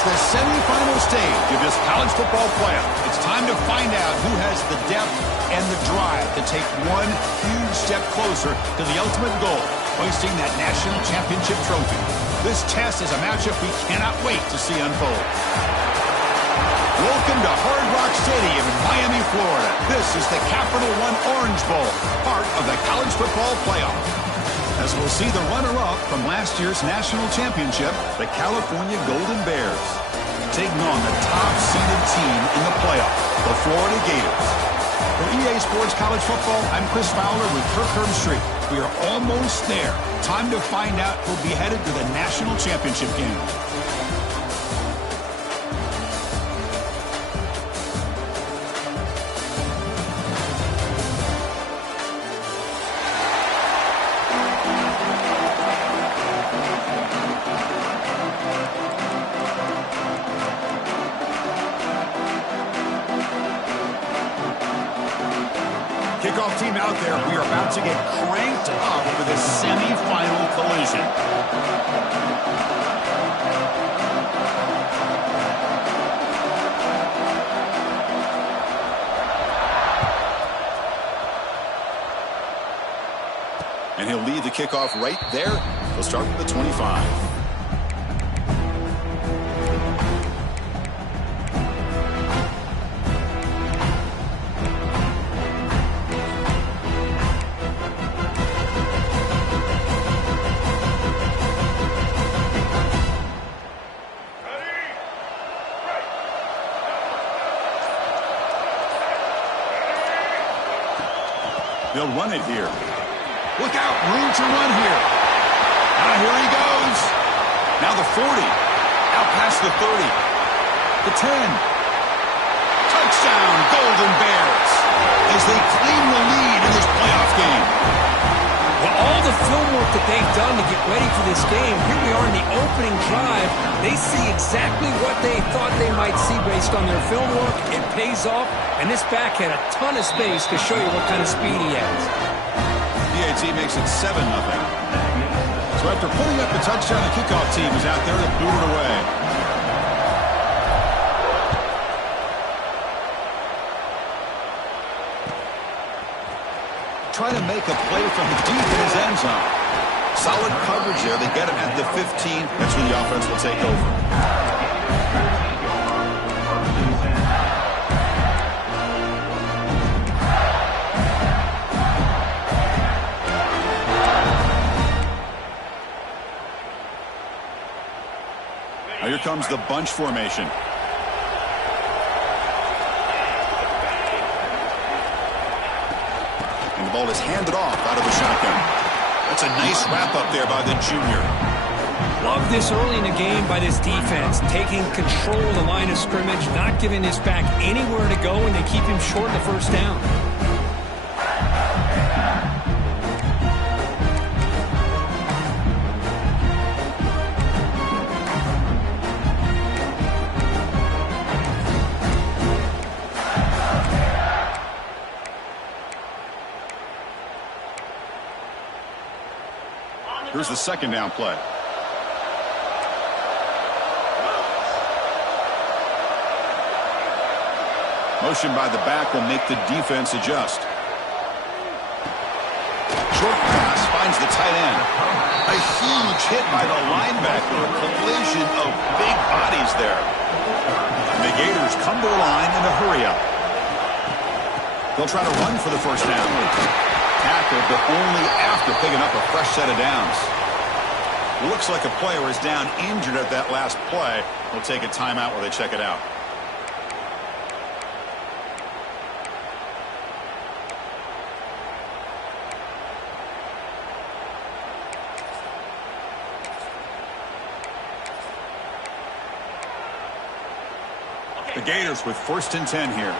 It's the semifinal stage of this college football playoff. It's time to find out who has the depth and the drive to take one huge step closer to the ultimate goal, hoisting that national championship trophy. This test is a matchup we cannot wait to see unfold. Welcome to Hard Rock Stadium in Miami, Florida. This is the Capital One Orange Bowl, part of the college football playoff. As we'll see the runner-up from last year's national championship, the California Golden Bears, taking on the top-seeded team in the playoff, the Florida Gators. For EA Sports College Football, I'm Chris Fowler with Kirk Herbstreit. We are almost there. Time to find out who'll be headed to the national championship game. Kickoff team out there. We are about to get cranked up for this semifinal collision. And he'll lead the kickoff right there. He'll start with the 25. They'll run it here. Look out, room to run here. Here he goes. Now the 40. Out past the 30. The 10. Touchdown, Golden Bears, as they claim the lead in this playoff game. Well, all the film work that they've done to get ready for this game, here we are in the opening drive. They see exactly what they thought they might see based on their film work. It pays off, and this back had a ton of space to show you what kind of speed he has. PAT makes it 7-0. So after putting up the touchdown, the kickoff team is out there to boot it away. Trying to make a play from deep in his end zone. Solid coverage there. They get him at the 15. That's where the offense will take over. Now here comes the bunch formation. The ball is handed off out of the shotgun. That's a nice wrap-up there by the junior. Love this early in the game by this defense, taking control of the line of scrimmage, not giving this back anywhere to go, and they keep him short of the first down. Here's the second down play. Motion by the back will make the defense adjust. Short pass finds the tight end. A huge hit by the linebacker. A collision of big bodies there. And the Gators come to the line in a hurry up. They'll try to run for the first down. Tackled, but only after picking up a fresh set of downs. Looks like a player is down injured at that last play. We'll take a timeout while they check it out. The Gators with 1st and 10 here.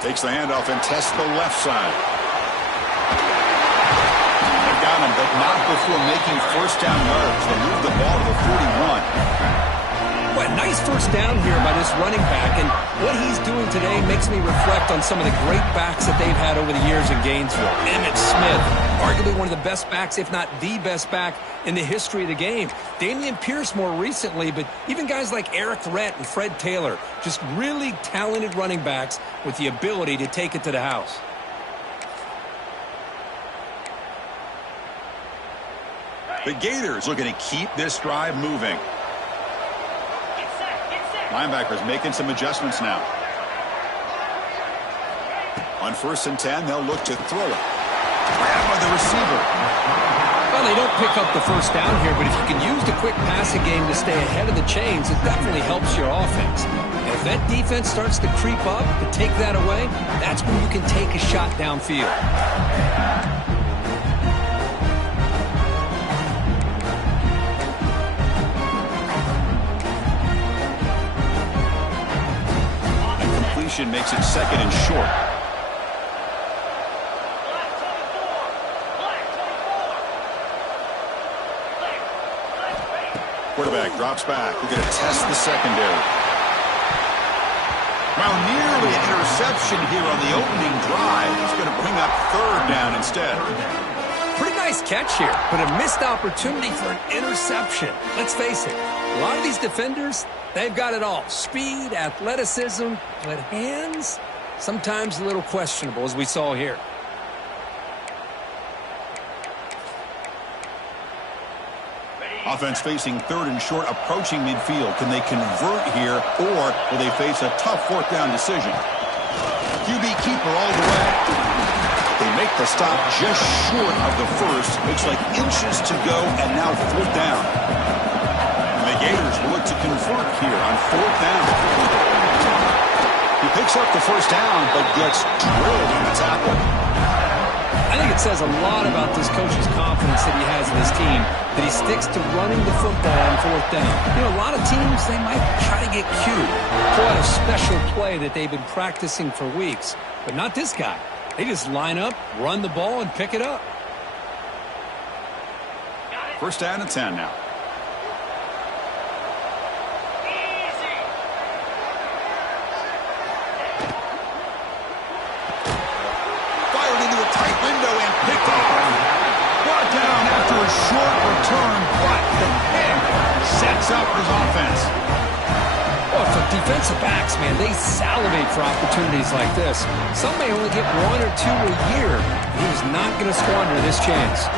Takes the handoff and tests the left side. They got him, but not before making first down yards. They move the ball to the 41. What a nice first down here by this running back, and what he's doing today makes me reflect on some of the great backs that they've had over the years in Gainesville. Emmitt Smith, arguably one of the best backs, if not the best back in the history of the game. Dameon Pierce more recently, but even guys like Eric Rhett and Fred Taylor, just really talented running backs with the ability to take it to the house. The Gators looking to keep this drive moving. Linebackers making some adjustments now. On 1st and 10, they'll look to throw it. Grabbed by the receiver. Well, they don't pick up the first down here, but if you can use the quick passing game to stay ahead of the chains, it definitely helps your offense. And if that defense starts to creep up, to take that away, that's when you can take a shot downfield. Makes it 2nd and short. Quarterback drops back. We're going to test the secondary. Well, nearly an interception here on the opening drive. He's going to bring up 3rd down instead. Pretty nice catch here, but a missed opportunity for an interception. Let's face it, a lot of these defenders, they've got it all. Speed, athleticism, but hands, sometimes a little questionable, as we saw here. Offense facing 3rd and short, approaching midfield. Can they convert here, or will they face a tough 4th down decision? QB keeper all the way. They make the stop just short of the first. Looks like inches to go, and now 4th down. And the Gators will look to convert here on 4th down. He picks up the first down, but gets drilled on the tackle. I think it says a lot about this coach's confidence that he has in his team, that he sticks to running the football on 4th down. You know, a lot of teams, they might try to get cute, pull out a special play that they've been practicing for weeks, but not this guy. They just line up, run the ball, and pick it up. 1st down and 10 now. Fired into a tight window and picked off. Brought down after a short return, but the pick sets up his offense. Well, for defensive backs, man, they salivate for opportunities like this. Some may only get 1 or 2 a year. He was not going to squander this chance.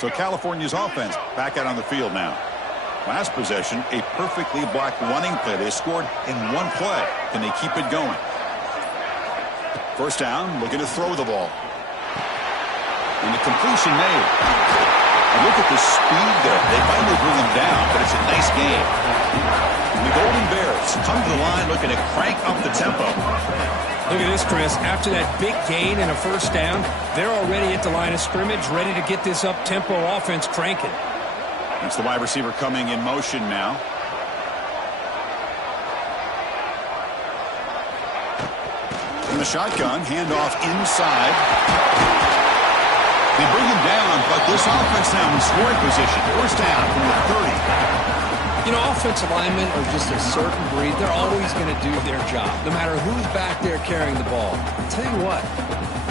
So California's offense back out on the field now. Last possession, a perfectly blocked running play. They scored in 1 play. Can they keep it going? 1st down, looking to throw the ball. And the completion made. And look at the speed there. They finally bring them down, but it's a nice game. And the Golden Bears come to the line looking to crank up the tempo. Look at this, Chris. After that big gain and a 1st down, they're already at the line of scrimmage, ready to get this up-tempo offense cranking. That's the wide receiver coming in motion now. In the shotgun, handoff inside. They bring him down, but this offense now in scoring position. 1st down from the 30. You know, offensive linemen are just a certain breed. They're always going to do their job, no matter who's back there carrying the ball. I'll tell you what,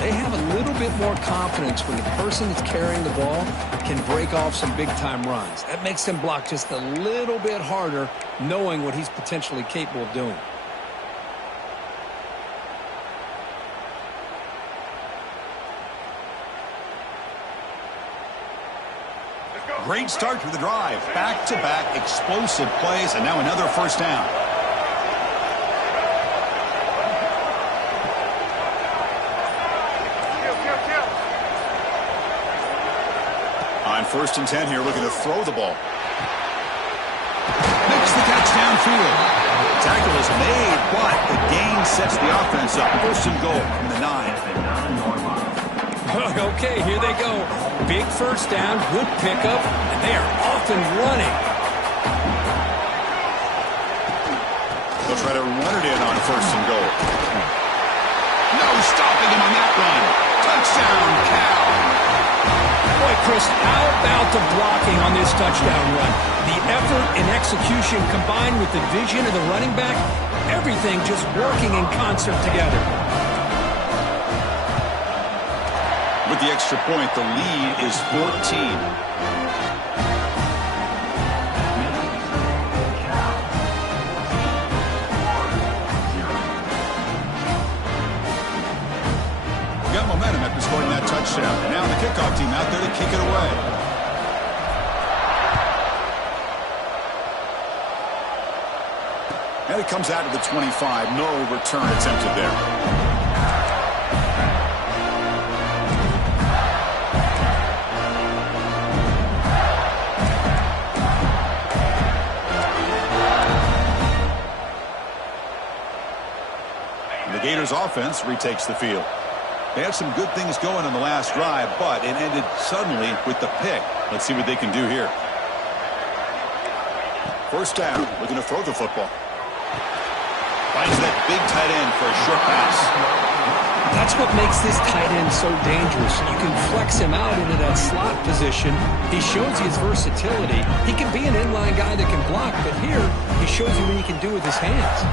they have a little bit more confidence when the person that's carrying the ball can break off some big-time runs. That makes them block just a little bit harder, knowing what he's potentially capable of doing. Great start to the drive. Back-to-back explosive plays, and now another 1st down. On 1st and 10 here, looking to throw the ball. Makes the catch downfield. Tackle is made, but the gain sets the offense up. 1st and goal from the 9. Okay, here they go. Big 1st down, good pickup, and they are off and running. They'll try to run it in on 1st and goal. No stopping him on that run. Touchdown, Cal. Boy, Chris, how about the blocking on this touchdown run? The effort and execution combined with the vision of the running back, everything just working in concert together. With the extra point, the lead is 14. Momentum after scoring that touchdown. And now the kickoff team out there to kick it away. And it comes out to the 25. No return attempted there. The Gators offense retakes the field. They had some good things going on the last drive, but it ended suddenly with the pick. Let's see what they can do here. First down, looking to throw the football. Finds that big tight end for a short pass. That's what makes this tight end so dangerous. You can flex him out into that slot position. He shows you his versatility. He can be an inline guy that can block, but here he shows you what he can do with his hands.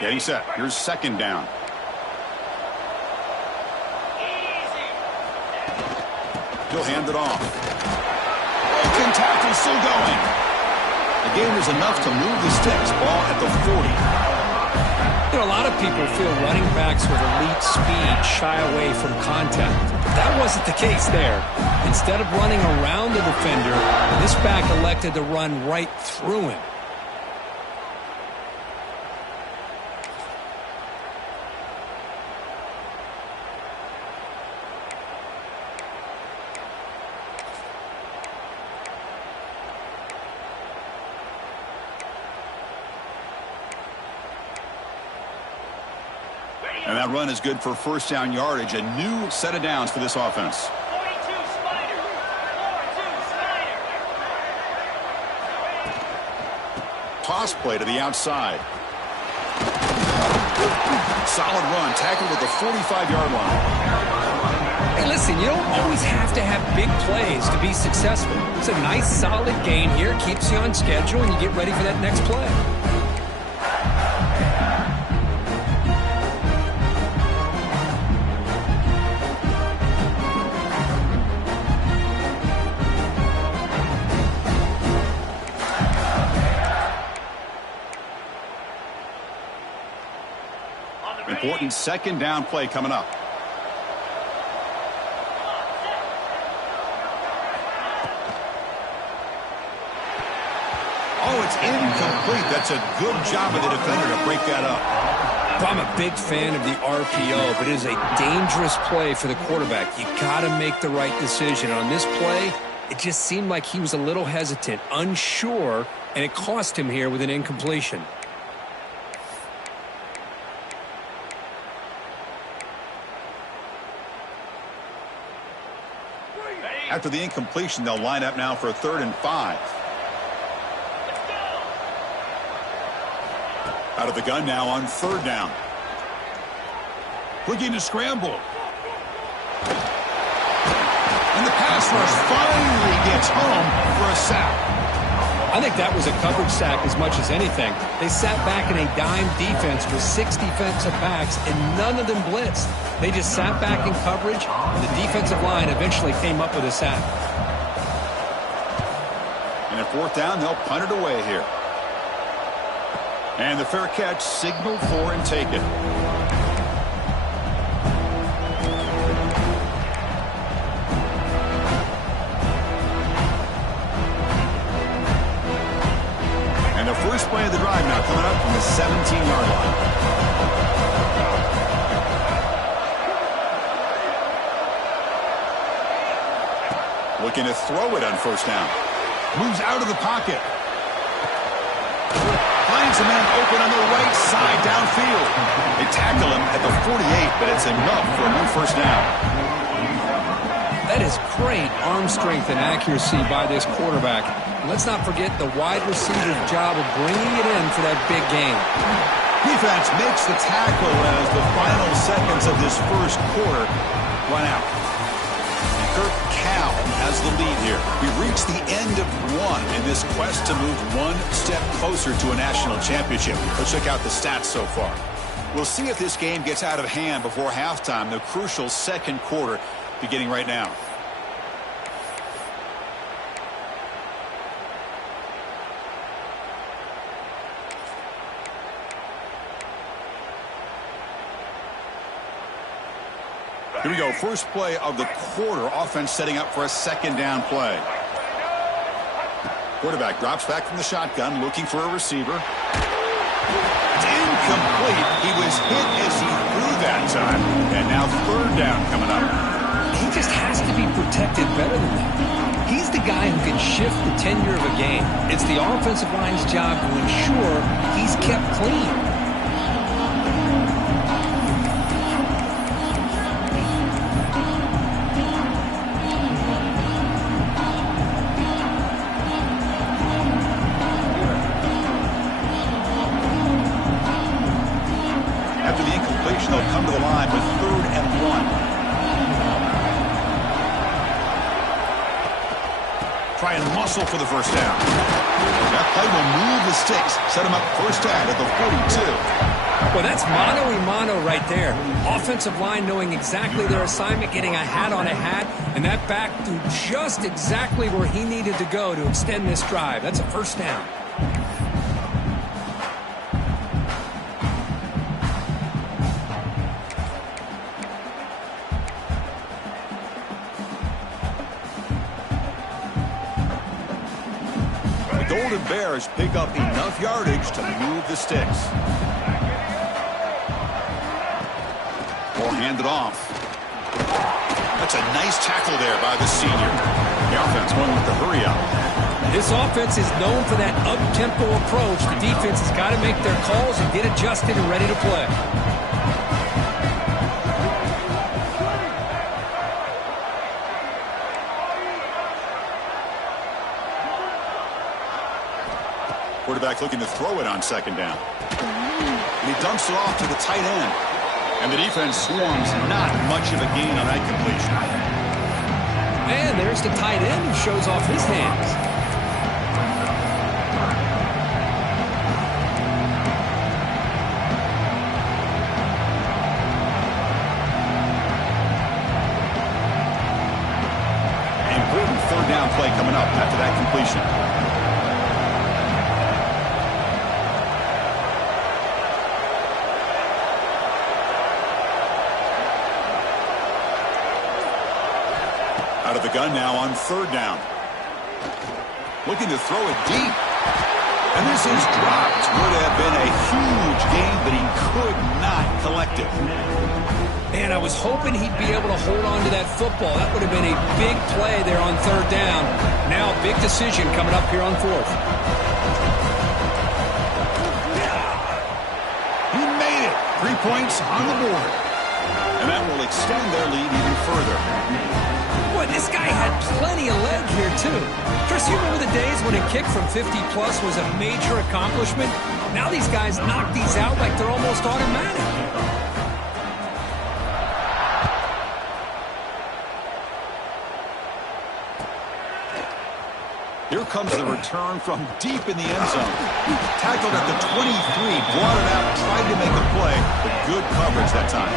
Getting set. Here's second down. He'll hand it off. Broken tackle still going. The game is enough to move the sticks. Ball at the 40. You know, a lot of people feel running backs with elite speed shy away from contact. That wasn't the case there. Instead of running around the defender, this back elected to run right through him. And that run is good for first down yardage. A new set of downs for this offense. 42 Spider. 42 Spider. Toss play to the outside. Solid run. Tackled at the 45-yard line. Hey, listen, you don't always have to have big plays to be successful. It's a nice, solid gain here. Keeps you on schedule, and you get ready for that next play. Important second down play coming up. Oh, it's incomplete. That's a good job of the defender to break that up. I'm a big fan of the RPO, but it is a dangerous play for the quarterback. You got to make the right decision. On this play, it just seemed like he was a little hesitant, unsure, and it cost him here with an incompletion. After the incompletion, they'll line up now for a 3rd and 5. Out of the gun now on 3rd down. Looking to scramble. And the pass rush finally gets home for a sack. I think that was a coverage sack as much as anything. They sat back in a dime defense with 6 defensive backs, and none of them blitzed. They just sat back in coverage, and the defensive line eventually came up with a sack. And at 4th down, they'll punt it away here. And the fair catch signaled for and taken. And the first play of the drive now coming up from the 17-yard line. Looking to throw it on 1st down. Moves out of the pocket. Finds a man open on the right side downfield. They tackle him at the 48, but it's enough for a new first down. That is great arm strength and accuracy by this quarterback. Let's not forget the wide receiver's job of bringing it in for that big game. Defense makes the tackle as the final seconds of this first quarter run out. Kirk Cal has the lead here. We've reached the end of one in this quest to move one step closer to a national championship. Let's check out the stats so far. We'll see if this game gets out of hand before halftime, the crucial second quarter beginning right now. Here we go. First play of the quarter. Offense setting up for a second down play. Quarterback drops back from the shotgun, looking for a receiver. It's incomplete. He was hit as he threw that time. And now third down coming up. He just has to be protected better than that. He's the guy who can shift the tenure of a game. It's the offensive line's job to ensure he's kept clean. They'll come to the line with 3rd and 1. Try and muscle for the first down. That play will move the sticks. Set him up first down at the 42. Well, that's mano-a-mano right there. Offensive line knowing exactly their assignment, getting a hat on a hat, and that back threw just exactly where he needed to go to extend this drive. That's a first down. Golden Bears pick up enough yardage to move the sticks. Or hand it off. That's a nice tackle there by the senior. The offense going with the hurry up. This offense is known for that up-tempo approach. The defense has got to make their calls and get adjusted and ready to play. Quarterback looking to throw it on second down. And he dumps it off to the tight end. And the defense swarms not much of a gain on that completion. And there's the tight end who shows off his hands. Important third down play coming up after that completion. Out of the gun now on third down. Looking to throw it deep. And this is dropped. Would have been a huge gain, but he could not collect it. Man, I was hoping he'd be able to hold on to that football. That would have been a big play there on third down. Now a big decision coming up here on fourth. He made it. 3 points on the board. And that will extend their lead even further. Boy, this guy had plenty of leg here, too. Chris, you remember the days when a kick from 50-plus was a major accomplishment? Now these guys knock these out like they're almost automatic. Here comes the return from deep in the end zone. Tackled at the 23, brought it out, tried to make a play, but good coverage that time.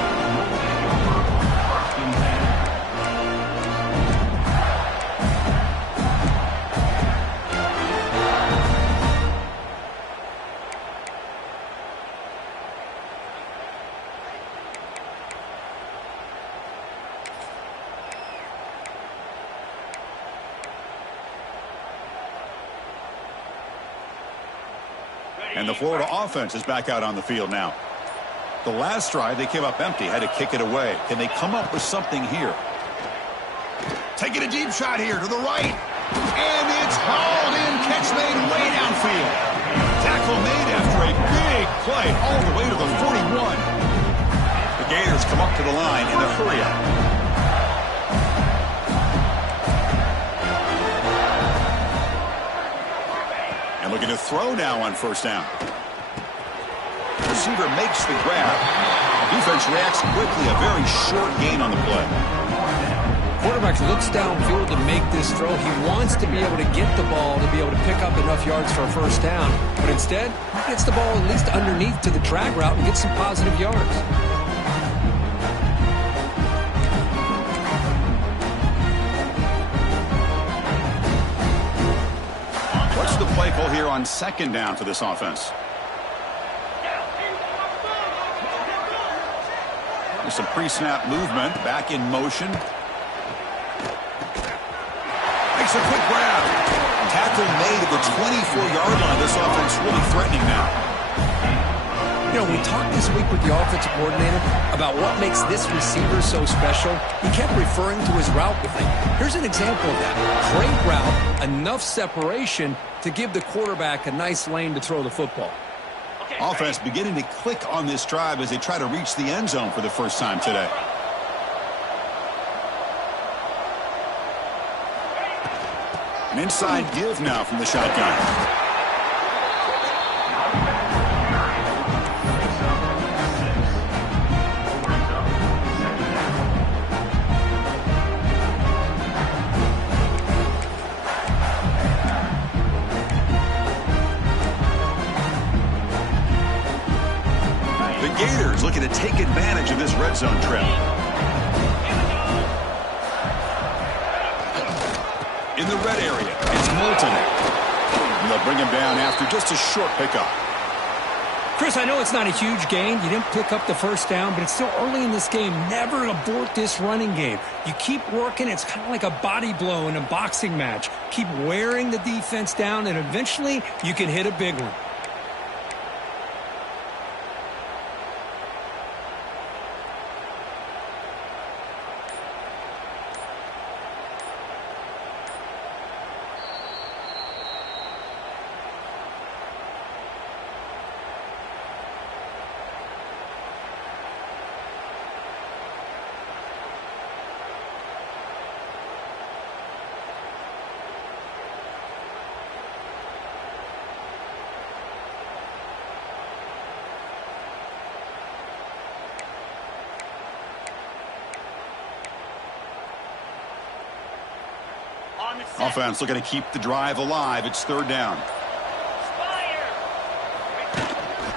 And the Florida offense is back out on the field now. The last drive, they came up empty, had to kick it away. Can they come up with something here? Taking a deep shot here to the right. And it's hauled in, catch made way downfield. Tackle made after a play all the way to the 41. The Gators come up to the line in a hurry-up. And looking to throw now on first down. Receiver makes the grab. Defense reacts quickly. A very short gain on the play. Quarterback looks downfield to make this throw. He wants to be able to get the ball to be able to pick up enough yards for a first down. But instead, he gets the ball at least underneath to the drag route and gets some positive yards. What's the play call here on second down for this offense? There's some pre-snap movement. Back in motion. Makes a quick grab. Tackle made at the 24-yard line. This offense really threatening now. You know, we talked this week with the offensive coordinator about what makes this receiver so special. He kept referring to his route with him. Here's an example of that. Great route, enough separation to give the quarterback a nice lane to throw the football. Offense beginning to click on this drive as they try to reach the end zone for the first time today. An inside give now from the shotgun. The Gators looking to take advantage of this red zone trip. In the red area, it's Moulton. And they'll bring him down after just a short pickup. Chris, I know it's not a huge gain. You didn't pick up the first down, but it's still early in this game. Never abort this running game. You keep working. It's kind of like a body blow in a boxing match. Keep wearing the defense down, and eventually you can hit a big one. Offense looking to keep the drive alive. It's third down.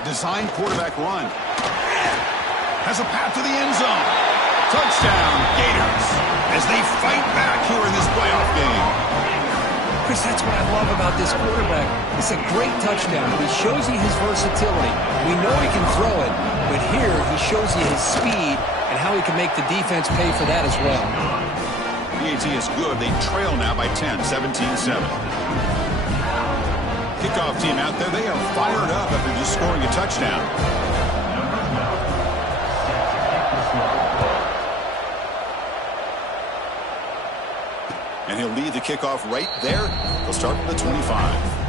Design quarterback run. Has a path to the end zone. Touchdown, Gators, as they fight back here in this playoff game. Chris, that's what I love about this quarterback. It's a great touchdown. He shows you his versatility. We know he can throw it, but here he shows you his speed and how he can make the defense pay for that as well. PAT is good. They trail now by 10, 17-7. Kickoff team out there. They are fired up after just scoring a touchdown. And he'll lead the kickoff right there. He'll start from the 25.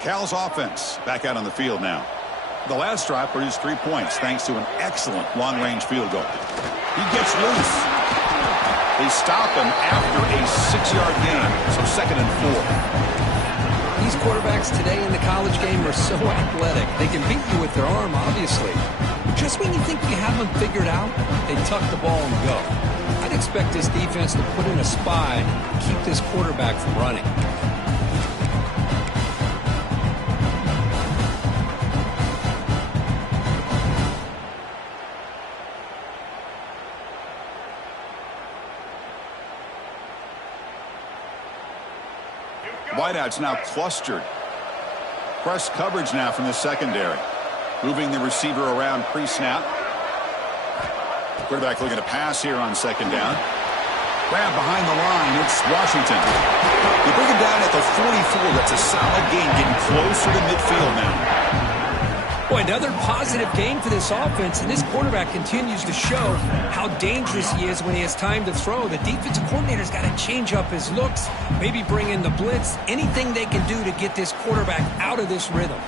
Cal's offense back out on the field now. The last drive produced 3 points thanks to an excellent long-range field goal. He gets loose. They stop him after a 6-yard gain, so 2nd and 4. These quarterbacks today in the college game are so athletic. They can beat you with their arm, obviously. Just when you think you have them figured out, they tuck the ball and go. I'd expect this defense to put in a spy and keep this quarterback from running. Wideouts now clustered. Press coverage now from the secondary. Moving the receiver around pre-snap. Quarterback looking to pass here on 2nd down. Grab behind the line. It's Washington. They bring him down at the 44. That's a solid gain, getting closer to midfield now. Boy, another positive game for this offense, and this quarterback continues to show how dangerous he is when he has time to throw. The defensive coordinator's got to change up his looks, maybe bring in the blitz, anything they can do to get this quarterback out of this rhythm.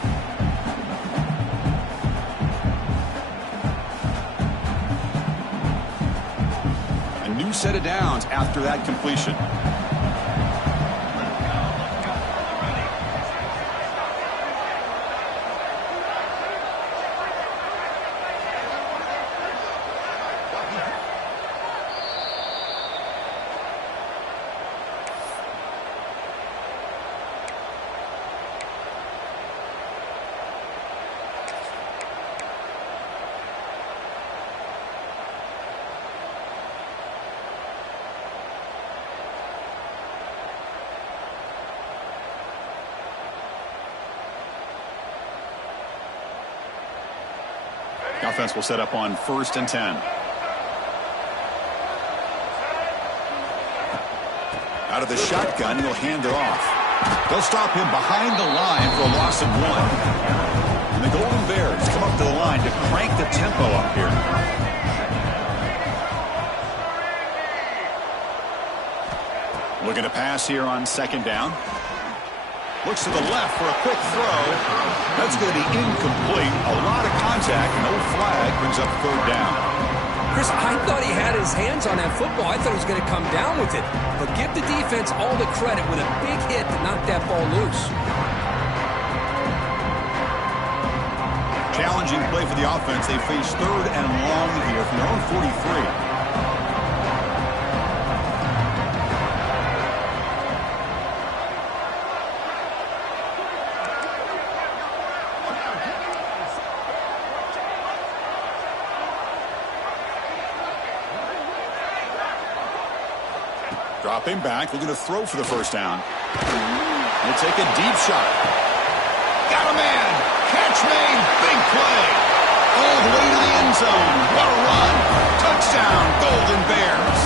A new set of downs after that completion. The offense will set up on 1st and 10. Out of the shotgun, he'll hand it off. They'll stop him behind the line for a loss of 1. And the Golden Bears come up to the line to crank the tempo up here. Looking to pass here on 2nd down. Looks to the left for a quick throw. That's going to be incomplete. A lot of contact. No flag. Brings up 3rd down. Chris, I thought he had his hands on that football. I thought he was going to come down with it. But give the defense all the credit with a big hit to knock that ball loose. Challenging play for the offense. They face 3rd and long here from their own 43. Dropping back, looking to throw for the 1st down. He'll take a deep shot. Got a man. Catch made. Big play. All the way to the end zone. What a run. Touchdown, Golden Bears.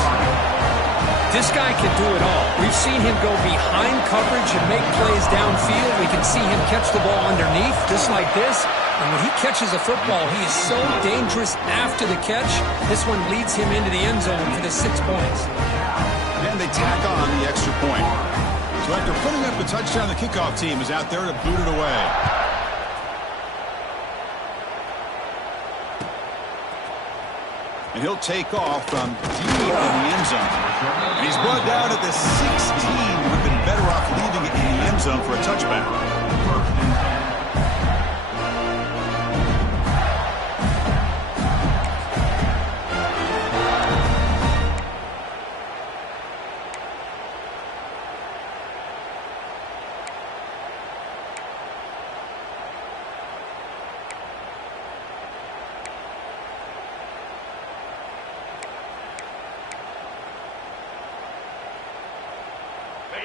This guy can do it all. We've seen him go behind coverage and make plays downfield. We can see him catch the ball underneath, just like this. And when he catches a football, he is so dangerous after the catch. This one leads him into the end zone for the 6 points. And they tack on the extra point. So after putting up the touchdown, the kickoff team is out there to boot it away. And he'll take off from deep in the end zone. And he's brought down at the 16. Would have been better off leaving it in the end zone for a touchback.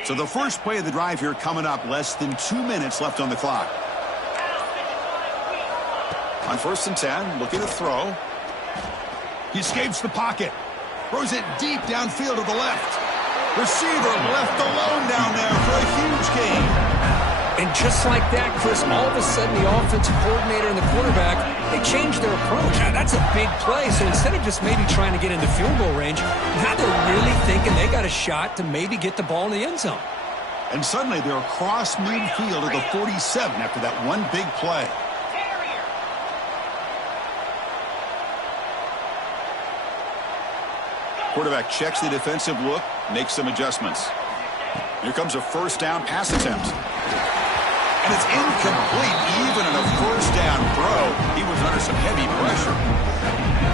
So the first play of the drive here coming up, less than 2 minutes left on the clock. On 1st and 10, looking to throw. He escapes the pocket. Throws it deep downfield to the left. Receiver left alone down there for a huge gain. And just like that, Chris, all of a sudden the offensive coordinator and the quarterback, they changed their approach. Now, that's a big play. So instead of just maybe trying to get into field goal range, now they're really thinking they got a shot to maybe get the ball in the end zone. And suddenly they're across midfield at the 47 after that one big play. Quarterback checks the defensive look, makes some adjustments. Here comes a 1st down pass attempt. And it's incomplete, even in a 1st down throw. He was under some heavy pressure.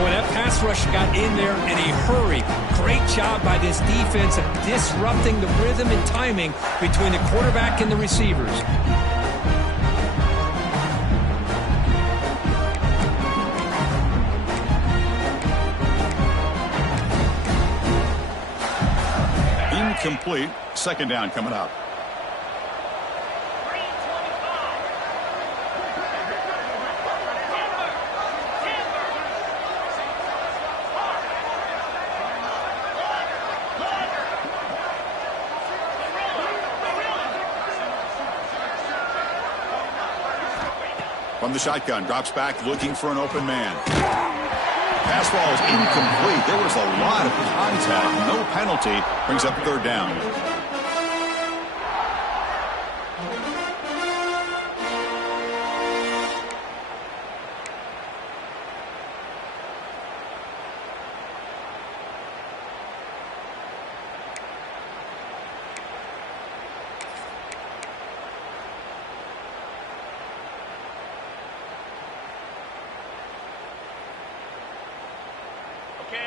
Boy, that pass rush got in there in a hurry. Great job by this defense of disrupting the rhythm and timing between the quarterback and the receivers. Incomplete. 2nd down coming up. From the shotgun, drops back looking for an open man. Pass ball is incomplete. There was a lot of contact. No penalty. Brings up third down.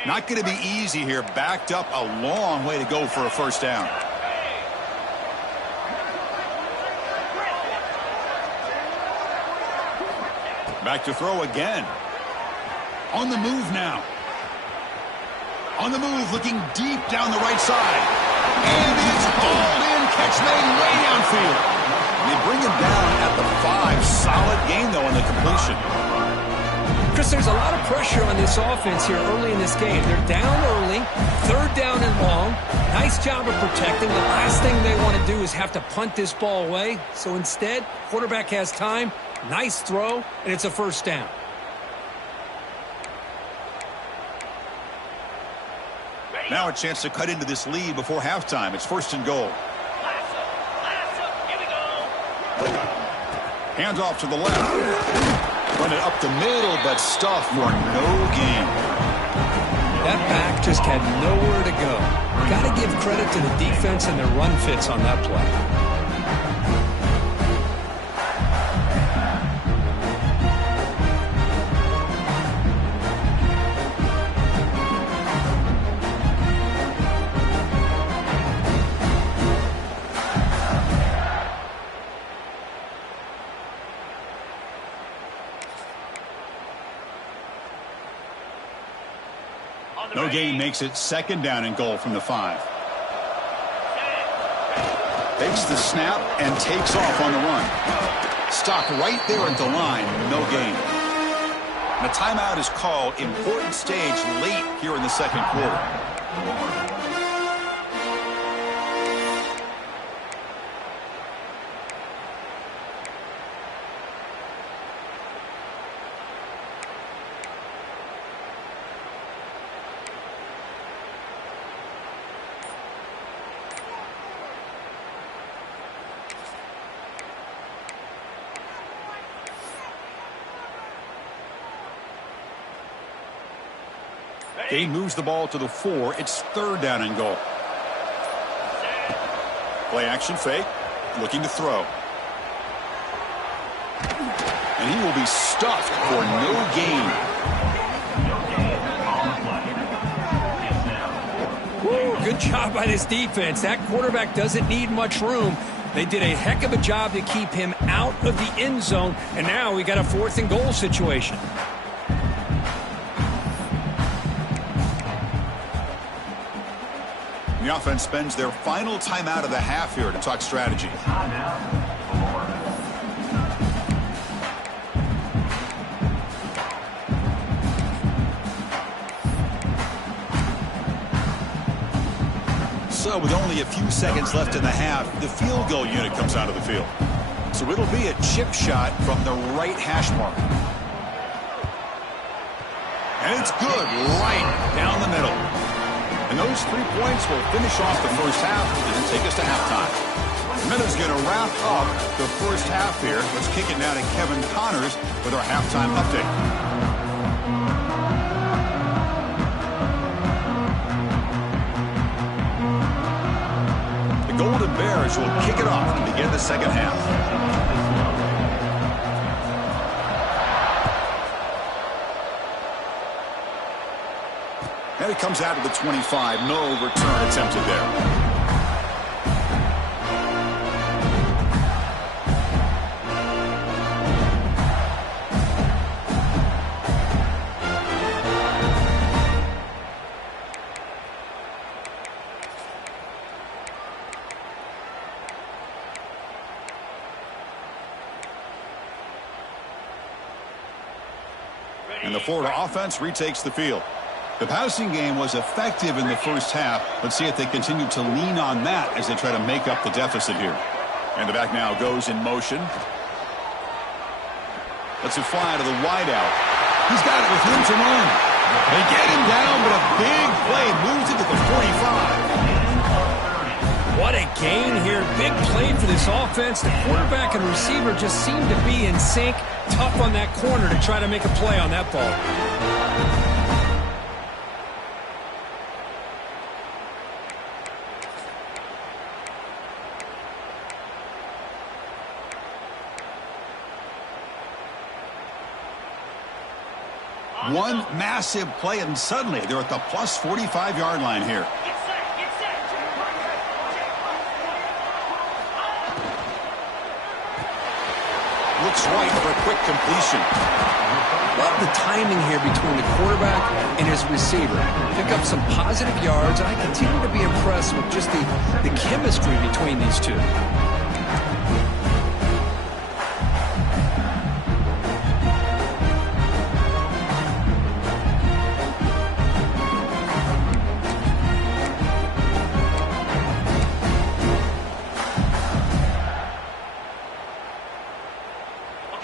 Not going to be easy here. Backed up a long way to go for a first down. Back to throw again. On the move now. On the move, looking deep down the right side. And it's hauled in. Catch made way downfield. They bring him down at the 5. Solid gain, though, on the completion. Chris, there's a lot of pressure on this offense here early in this game. They're down early, third down and long. Nice job of protecting. The last thing they want to do is have to punt this ball away. So instead, quarterback has time, nice throw, and it's a first down. Now a chance to cut into this lead before halftime. It's first and goal. Here we go. Hands off to the left. Run it up the middle, but stuffed for no gain. That back just had nowhere to go. Got to give credit to the defense and their run fits on that play. No gain makes it second down and goal from the 5. Takes the snap and takes off on the run. Stopped right there at the line. No gain. And a timeout is called. Important stage late here in the second quarter. Gain moves the ball to the 4. It's third down and goal. Play action fake. Looking to throw. And he will be stuffed for no gain. Woo, good job by this defense. That quarterback doesn't need much room. They did a heck of a job to keep him out of the end zone. And now we got a fourth and goal situation. The offense spends their final timeout of the half here to talk strategy. So with only a few seconds left in the half, the field goal unit comes out of the field. So it'll be a chip shot from the right hash mark. And it's good right down the middle. And those 3 points will finish off the first half and take us to halftime. Miller's going to wrap up the first half here. Let's kick it now to Kevin Connors with our halftime update. The Golden Bears will kick it off to begin the second half. And it comes out of the 25. No return attempted there. And the Florida offense retakes the field. The passing game was effective in the first half. Let's see if they continue to lean on that as they try to make up the deficit here. And the back now goes in motion. Let's it fly to the wideout. He's got it with room to run. They get him down, but a big play moves it to the 45. What a gain here. Big play for this offense. The quarterback and receiver just seem to be in sync. Tough on that corner to try to make a play on that ball. One massive play, and suddenly they're at the plus 45-yard line here. Get set, get set. Looks right for a quick completion. Love the timing here between the quarterback and his receiver. Pick up some positive yards, and I continue to be impressed with just the chemistry between these two.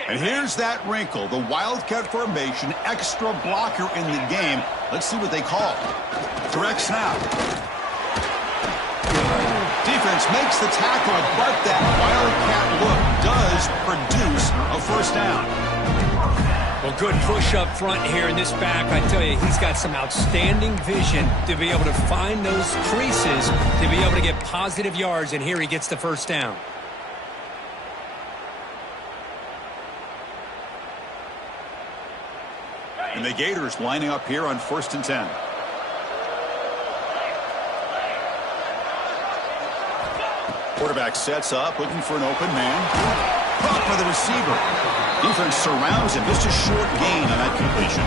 And here's that wrinkle, the Wildcat formation, extra blocker in the game. Let's see what they call. Direct snap. Defense makes the tackle, but that Wildcat look does produce a first down. Well, good push up front here in this back. I tell you, he's got some outstanding vision to be able to find those creases, to be able to get positive yards, and here he gets the first down. And the Gators lining up here on 1st and 10. Quarterback sets up, looking for an open man. Caught by the receiver. Defense surrounds him. Just a short gain on that completion.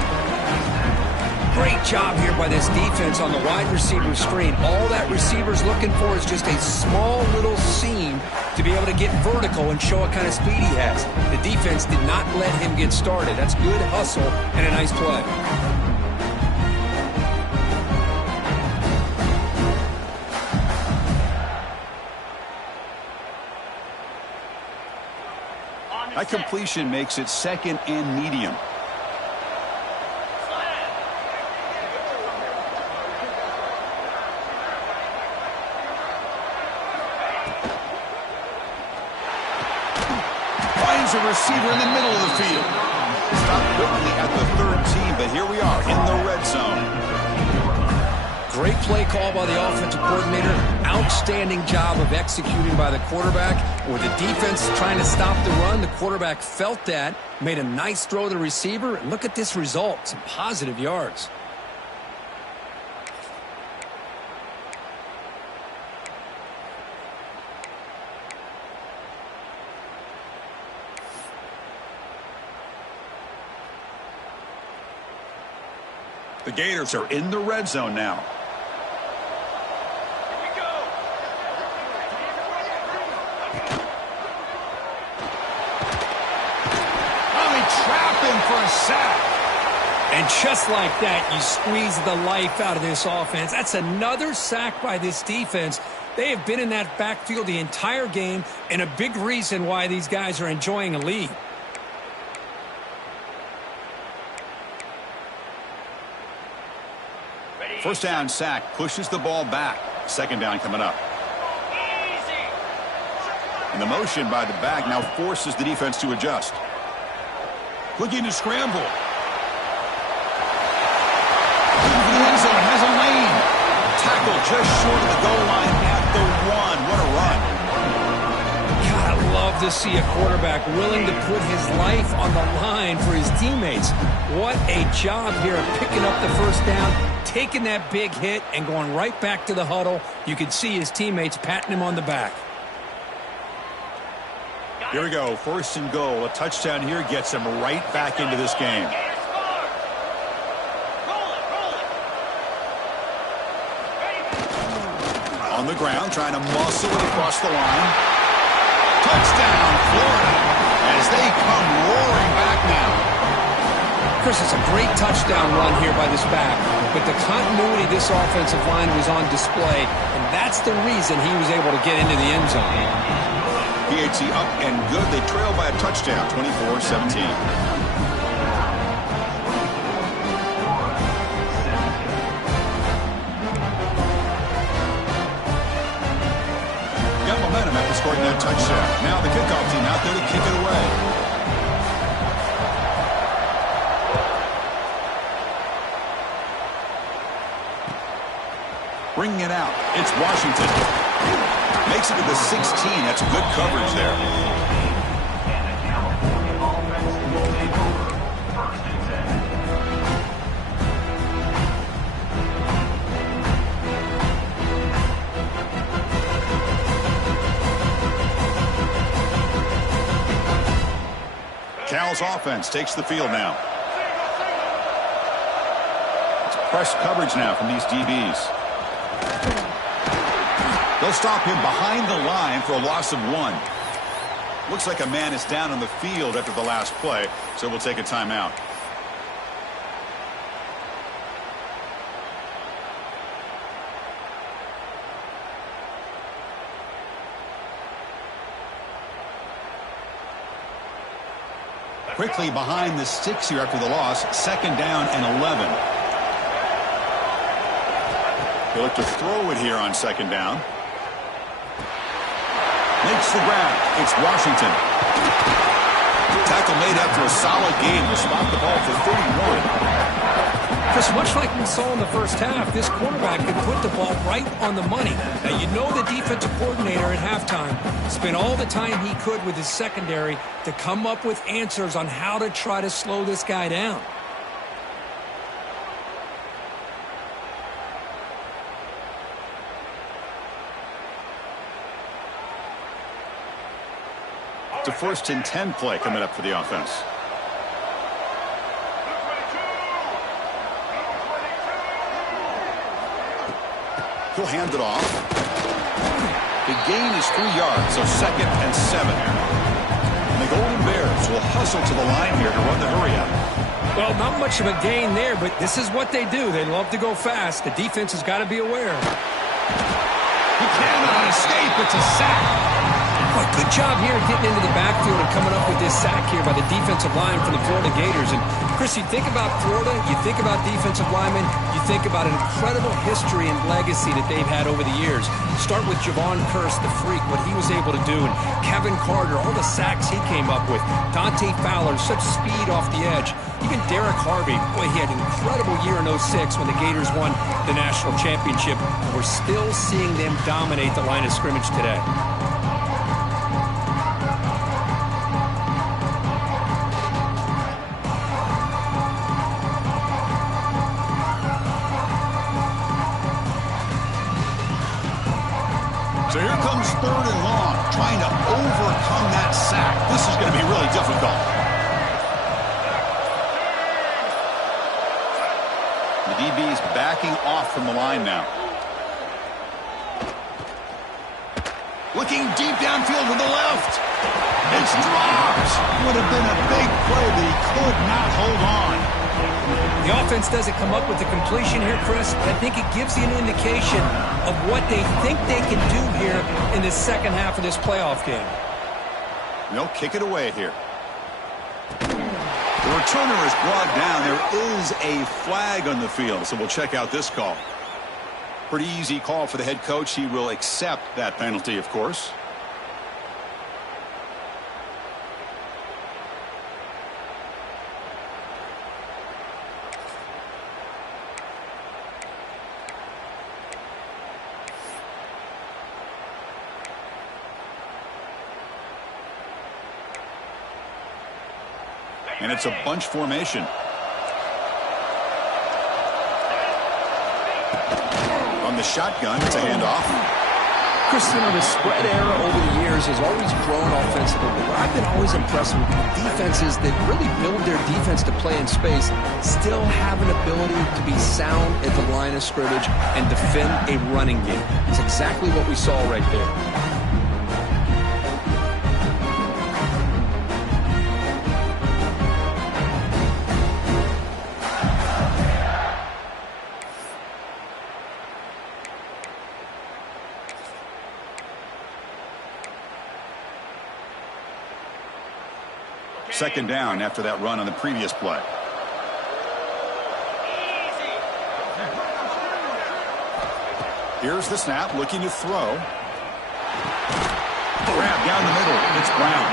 Great job here by this defense on the wide receiver screen. All that receiver's looking for is just a small little seam to be able to get vertical and show what kind of speed he has. The defense did not let him get started. That's good hustle and a nice play. That completion makes it 2nd and medium. A receiver in the middle of the field. Stopped quickly at the 13, but here we are in the red zone. Great play call by the offensive coordinator. Outstanding job of executing by the quarterback. With the defense trying to stop the run, the quarterback felt that, made a nice throw to the receiver, and look at this result, some positive yards. The Gators are in the red zone now. Here we go. Oh, they trap him for a sack. And just like that, you squeeze the life out of this offense. That's another sack by this defense. They have been in that backfield the entire game, and a big reason why these guys are enjoying a lead. First down sack pushes the ball back. 2nd down coming up. Easy. And the motion by the back now forces the defense to adjust. Looking to scramble. The end zone has a lane. Tackle just short of the goal line at the 1. What a run. God, I love to see a quarterback willing to put his life on the line for his teammates. What a job here of picking up the first down, taking that big hit, and going right back to the huddle. You can see his teammates patting him on the back. Here we go. 1st and goal. A touchdown here gets him right back into this game. Gators score. Roll it, roll it. Ready. On the ground, trying to muscle it across the line. Touchdown, Florida, as they come roaring back now. Chris, it's a great touchdown run here by this back, but the continuity of this offensive line was on display, and that's the reason he was able to get into the end zone. PAT up and good. They trail by a touchdown, 24-17. scored that touchdown. Now the kickoff team out there to kick it away. Bringing it out. It's Washington. Makes it to the 16. That's good coverage there. Cal's offense takes the field now. It's press coverage now from these DBs. They'll stop him behind the line for a loss of 1. Looks like a man is down on the field after the last play, so we'll take a timeout. Quickly behind the sticks here after the loss. 2nd down and 11. They look to throw it here on 2nd down. Makes the grab. It's Washington. Tackle made after a solid game to spot the ball for 31. Chris, much like we saw in the first half, this quarterback could put the ball right on the money. Now, you know the defensive coordinator at halftime spent all the time he could with his secondary to come up with answers on how to try to slow this guy down. It's a 1st and 10 play coming up for the offense. He'll hand it off. The gain is 3 yards, so 2nd and 7. And the Golden Bears will hustle to the line here to run the hurry up. Well, not much of a gain there, but this is what they do. They love to go fast. The defense has got to be aware. He cannot escape. It's a sack. Boy, good job here getting into the backfield and coming up with this sack here by the defensive line from the Florida Gators. And, Chris, you think about Florida, you think about defensive linemen, you think about an incredible history and legacy that they've had over the years. Start with Javon Kearse, the freak, what he was able to do, and Kevin Carter, all the sacks he came up with. Dante Fowler, such speed off the edge. Even Derek Harvey, boy, he had an incredible year in 06 when the Gators won the national championship. And we're still seeing them dominate the line of scrimmage today. So here comes 3rd and long, trying to overcome that sack. This is going to be really difficult. The DB's backing off from the line now. Looking deep downfield to the left. It's dropped. Would have been a big play, but he could not hold on. The offense doesn't come up with the completion here, Chris, but I think it gives you an indication of what they think they can do here in the second half of this playoff game. They'll kick it away here. The returner is brought down. There is a flag on the field, so we'll check out this call. Pretty easy call for the head coach. He will accept that penalty, of course. And it's a bunch formation. From the shotgun, it's a handoff. Chris, you know, the spread era over the years has always grown offensively. But I've been always impressed with defenses that really build their defense to play in space, still have an ability to be sound at the line of scrimmage and defend a running game. It's exactly what we saw right there. Second down after that run on the previous play. Here's the snap, looking to throw. Grab down the middle. It's Brown.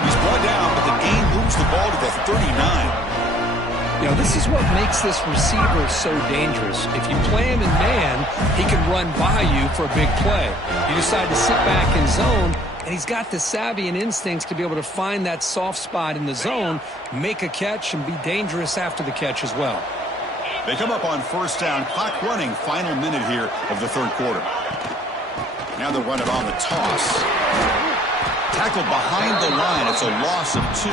He's brought down, but the gain moves the ball to the 39. You know, this is what makes this receiver so dangerous. If you play him in man, he can run by you for a big play. You decide to sit back in zone, and he's got the savvy and instincts to be able to find that soft spot in the zone, make a catch, and be dangerous after the catch as well. They come up on first down, clock running, final minute here of the third quarter. Now they'll run it on the toss. Tackled behind the line. It's a loss of 2.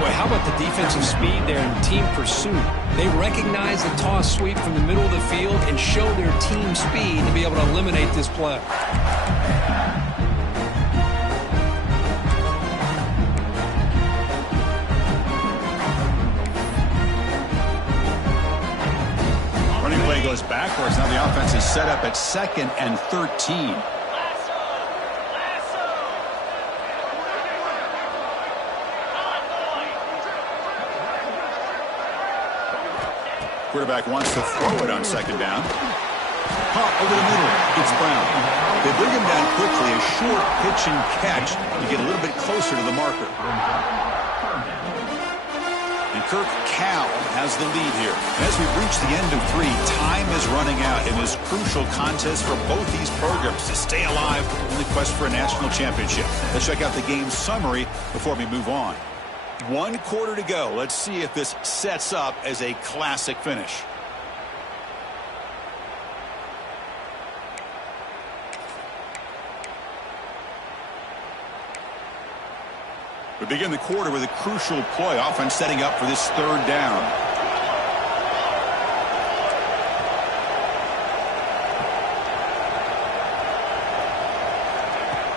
Boy, how about the defensive speed there in team pursuit? They recognize the toss sweep from the middle of the field and show their team speed to be able to eliminate this play. Running play goes backwards. Now the offense is set up at 2nd and 13. Quarterback wants to throw it on second down. Pop over the middle. It's Brown. They bring him down quickly. A short pitch and catch to get a little bit closer to the marker. And Kirk Cal has the lead here. As we've reached the end of 3, time is running out in this crucial contest for both these programs to stay alive in the quest for a national championship. Let's check out the game summary before we move on. 1 quarter to go. Let's see if this sets up as a classic finish. We begin the quarter with a crucial play. Offense setting up for this third down.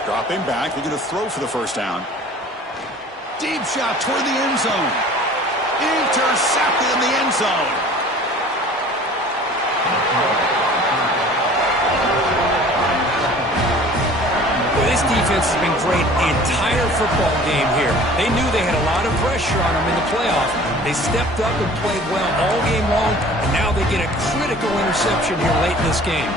Dropping back, looking to throw for the first down. Deep shot toward the end zone. Intercepted in the end zone. Well, this defense has been great the entire football game here. They knew they had a lot of pressure on them in the playoff. They stepped up and played well all game long, and now they get a critical interception here late in this game.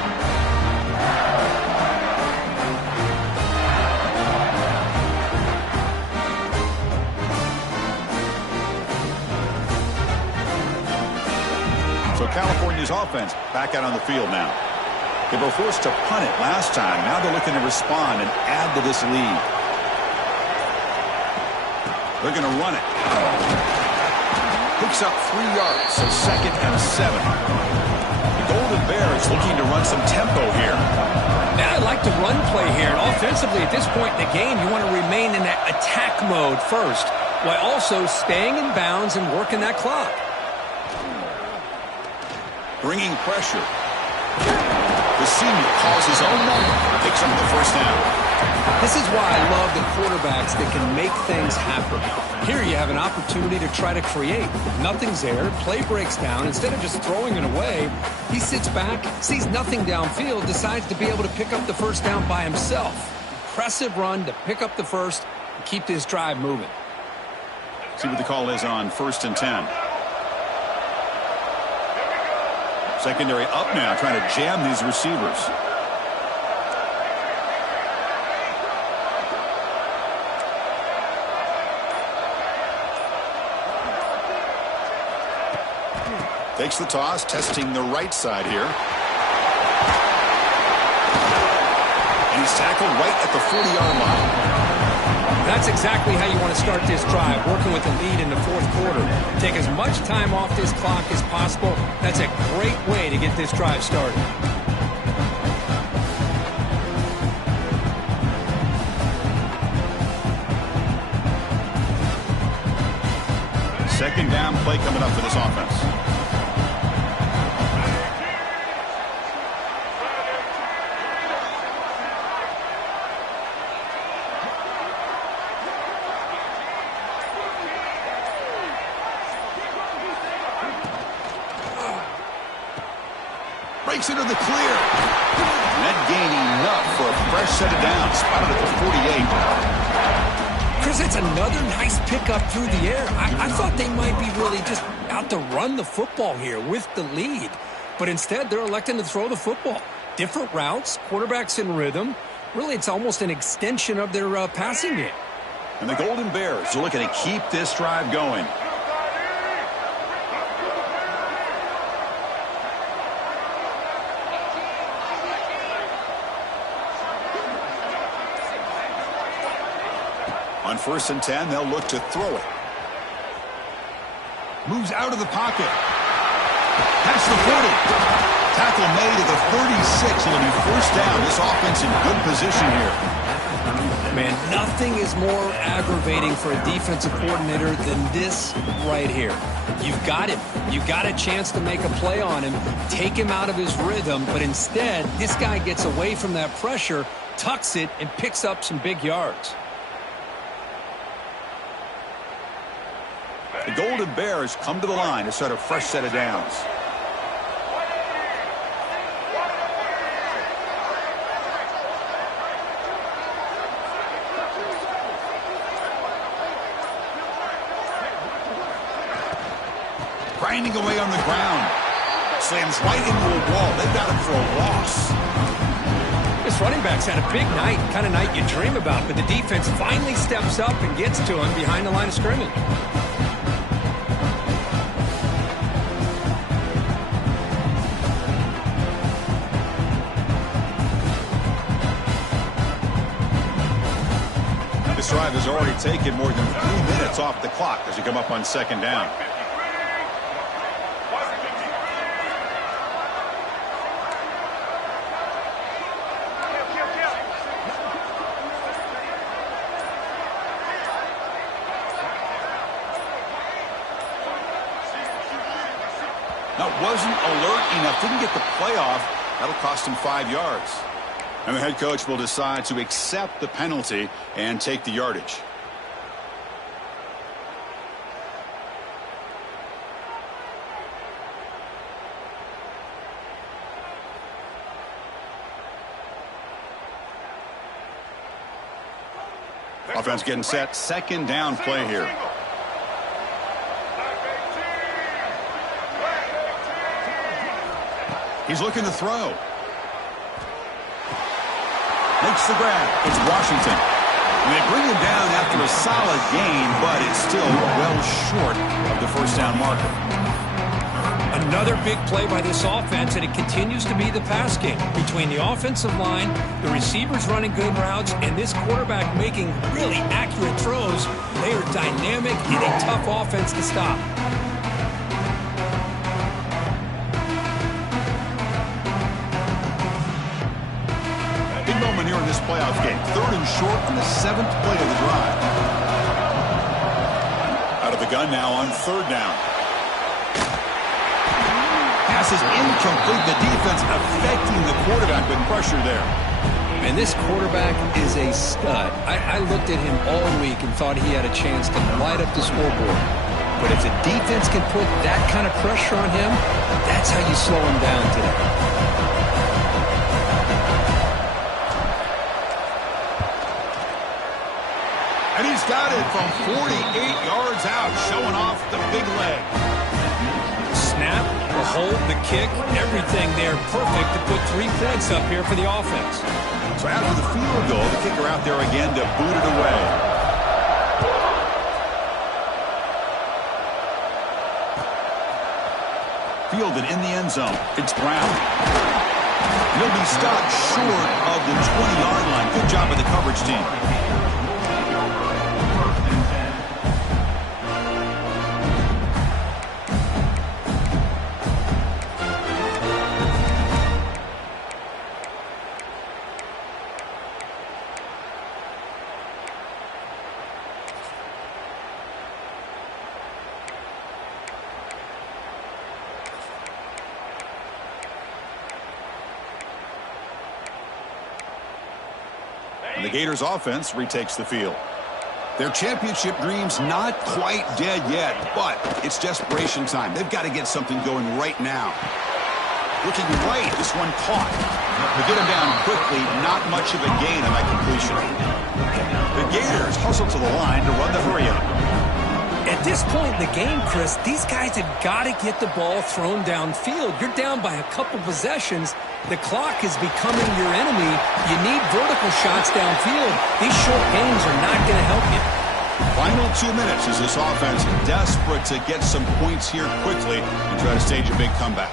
California's offense back out on the field now. They were forced to punt it last time. Now they're looking to respond and add to this lead. They're going to run it. Picks up 3 yards, so 2nd and 7. The Golden Bears looking to run some tempo here. Now I like the run play here. And offensively, at this point in the game, you want to remain in that attack mode first, while also staying in bounds and working that clock. Bringing pressure. The senior calls his own number. Picks up the first down. This is why I love the quarterbacks that can make things happen. Here you have an opportunity to try to create. Nothing's there. Play breaks down. Instead of just throwing it away, he sits back, sees nothing downfield, decides to be able to pick up the first down by himself. Impressive run to pick up the first and keep this drive moving. See what the call is on 1st and 10. Secondary up now, trying to jam these receivers. Takes the toss, testing the right side here. And he's tackled right at the 40-yard line. That's exactly how you want to start this drive, working with the lead in the fourth quarter. Take as much time off this clock as possible. That's a great way to get this drive started. Second down play coming up for this offense. Breaks into the clear. Net gain enough for a fresh set of downs. Spotted at the 48. Chris, it's another nice pickup through the air. I thought they might be really just out to run the football here with the lead. But instead, they're electing to throw the football. Different routes, quarterbacks in rhythm. Really, it's almost an extension of their passing game. And the Golden Bears are looking to keep this drive going. On 1st and 10, they'll look to throw it. Moves out of the pocket. Past the 40. Tackle made at the 36. It'll be first down. This offense in good position here. Man, nothing is more aggravating for a defensive coordinator than this right here. You've got him. You've got a chance to make a play on him, take him out of his rhythm, but instead, this guy gets away from that pressure, tucks it, and picks up some big yards. The Golden Bears come to the line to start a fresh set of downs. Grinding away on the ground. Slams right into a wall. They've got him for a loss. This running back's had a big night, kind of night you dream about, but the defense finally steps up and gets to him behind the line of scrimmage. This drive has already taken more than 3 minutes off the clock as you come up on 2nd down. That wasn't alert enough. Didn't get the playoff. That'll cost him 5 yards. And the head coach will decide to accept the penalty and take the yardage. Offense getting set. 2nd down play here. He's looking to throw. Makes the grab. It's Washington. And they bring him down after a solid gain, but it's still well short of the first down marker. Another big play by this offense, and it continues to be the pass game. Between the offensive line, the receivers running good routes, and this quarterback making really accurate throws, they are dynamic and a tough offense to stop. Here in this playoff game. 3rd and short in the 7th play of the drive. Out of the gun now on 3rd down. Pass is incomplete. The defense affecting the quarterback with pressure there. And this quarterback is a stud. I looked at him all week and thought he had a chance to light up the scoreboard. But if the defense can put that kind of pressure on him, that's how you slow him down today. And he's got it from 48 yards out, showing off the big leg. Snap, the hold, the kick, everything there perfect to put 3 points up here for the offense. So after the field goal, the kicker out there again to boot it away. Fielded in the end zone. It's Brown. He'll be stopped short of the 20-yard line. Good job by the coverage team. And the Gators offense retakes the field. Their championship dreams not quite dead yet, but it's desperation time. They've got to get something going right now. Looking right, this one caught. To get him down quickly, not much of a gain on that completion. The Gators hustle to the line to run the hurry-up. At this point in the game, Chris, these guys have got to get the ball thrown downfield. You're down by a couple possessions. The clock is becoming your enemy. You need vertical shots downfield. These short gains are not going to help you. Final 2 minutes as this offense desperate to get some points here quickly and try to stage a big comeback.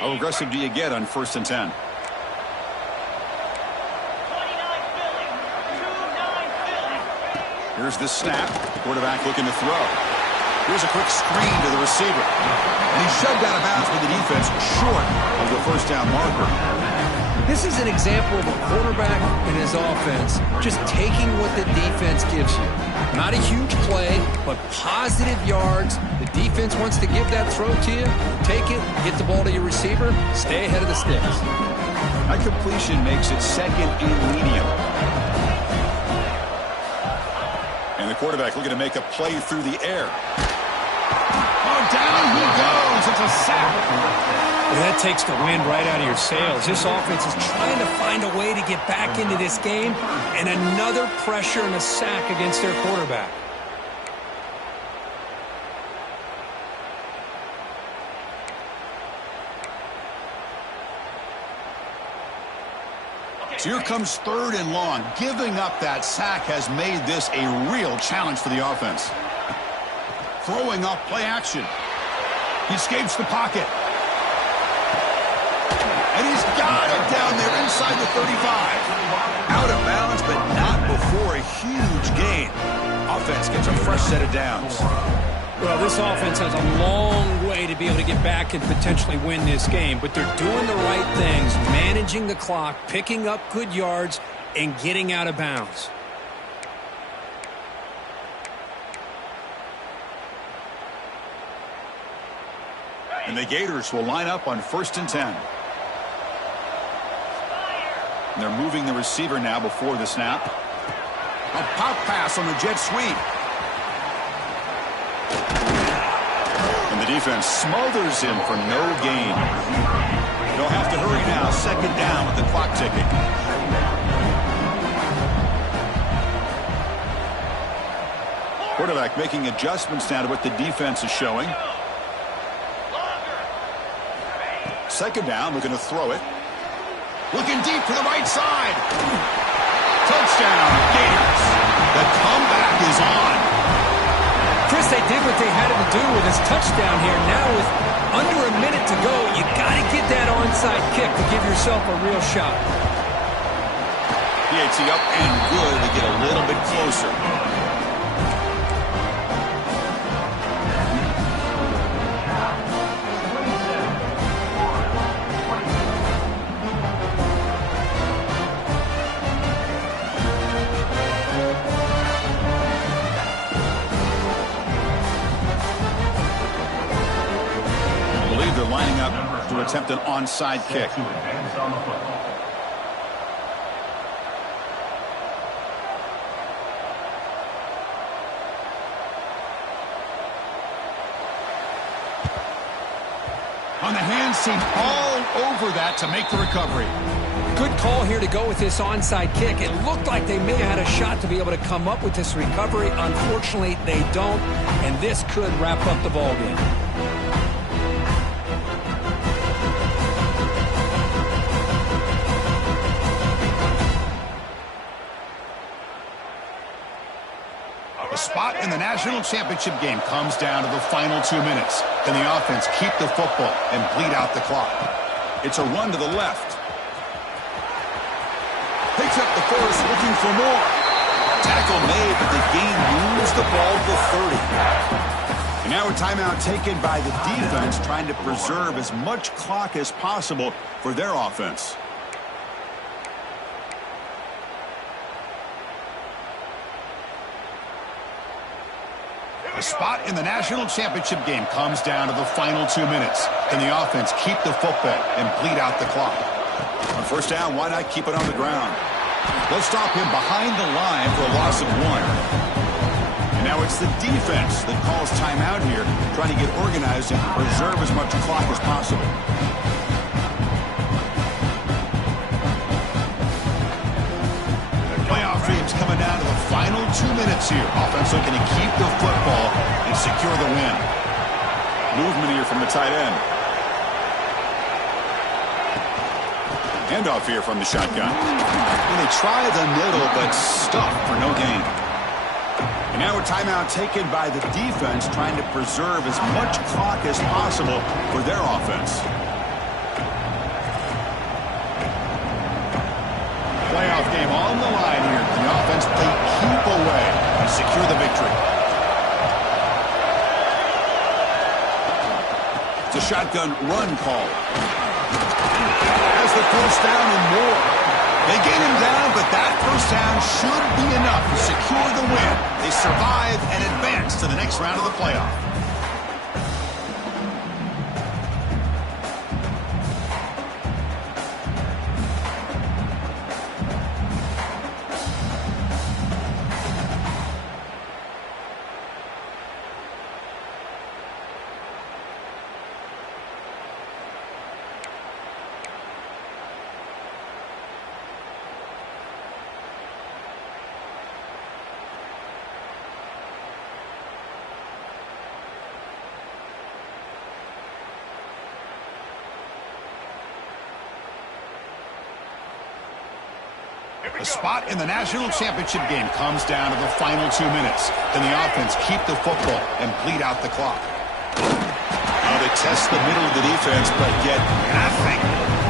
How aggressive do you get on 1st and 10? 29 Philly. 2-9 Philly. Here's the snap. The quarterback looking to throw. Here's a quick screen to the receiver. And he's shoved out of bounds with the defense short of the first down marker. This is an example of a quarterback and his offense just taking what the defense gives you. Not a huge play, but positive yards. The defense wants to give that throw to you. Take it, get the ball to your receiver, stay ahead of the sticks. That completion makes it 2nd and medium. And the quarterback looking to make a play through the air. Oh, down he goes. It's a sack. Well, that takes the wind right out of your sails. This offense is trying to find a way to get back into this game, and another pressure and a sack against their quarterback. So here comes 3rd and long. Giving up that sack has made this a real challenge for the offense. Throwing off play action. He escapes the pocket. And he's got it down there inside the 35. Out of bounds, but not before a huge gain. Offense gets a fresh set of downs. Well, this offense has a long way to be able to get back and potentially win this game, but they're doing the right things, managing the clock, picking up good yards, and getting out of bounds. And the Gators will line up on 1st and 10. And they're moving the receiver now before the snap. A pop pass on the jet sweep. And the defense smothers him for no gain. They'll have to hurry now. 2nd down with the clock ticking. Quarterback making adjustments now to what the defense is showing. 2nd down, looking to throw it. Looking deep to the right side. Touchdown, Gators. The comeback is on. Chris, they did what they had to do with his touchdown here. Now with under a minute to go, you got to get that onside kick to give yourself a real shot. PAT up and good to get a little bit closer. Lining up to attempt an onside kick. On the hands team all over that to make the recovery. Good call here to go with this onside kick. It looked like they may have had a shot to be able to come up with this recovery. Unfortunately, they don't, and this could wrap up the ball game. The spot in the national championship game comes down to the final 2 minutes. Can the offense keep the football and bleed out the clock? It's a run to the left. Picks up the first, looking for more. Tackle made, but the game moves the ball to the 30. And now a timeout taken by the defense, trying to preserve as much clock as possible for their offense. The spot in the national championship game comes down to the final 2 minutes. Can the offense keep the football and bleed out the clock? On 1st down, why not keep it on the ground? They'll stop him behind the line for a loss of 1. And now it's the defense that calls timeout here, trying to get organized and preserve as much clock as possible. final 2 minutes here. Offense looking to keep the football and secure the win. Movement here from the tight end. Handoff here from the shotgun. And they try the middle, but stuffed for no gain. And now a timeout taken by the defense, trying to preserve as much clock as possible for their offense. Playoff game on the line here. The offense they keep away and secure the victory. It's a shotgun run call. Has the first down and more. They gain him down, but that first down should be enough to secure the win. They survive and advance to the next round of the playoff. The spot in the national championship game comes down to the final 2 minutes. Can the offense keep the football and bleed out the clock? Now they test the middle of the defense, but get nothing.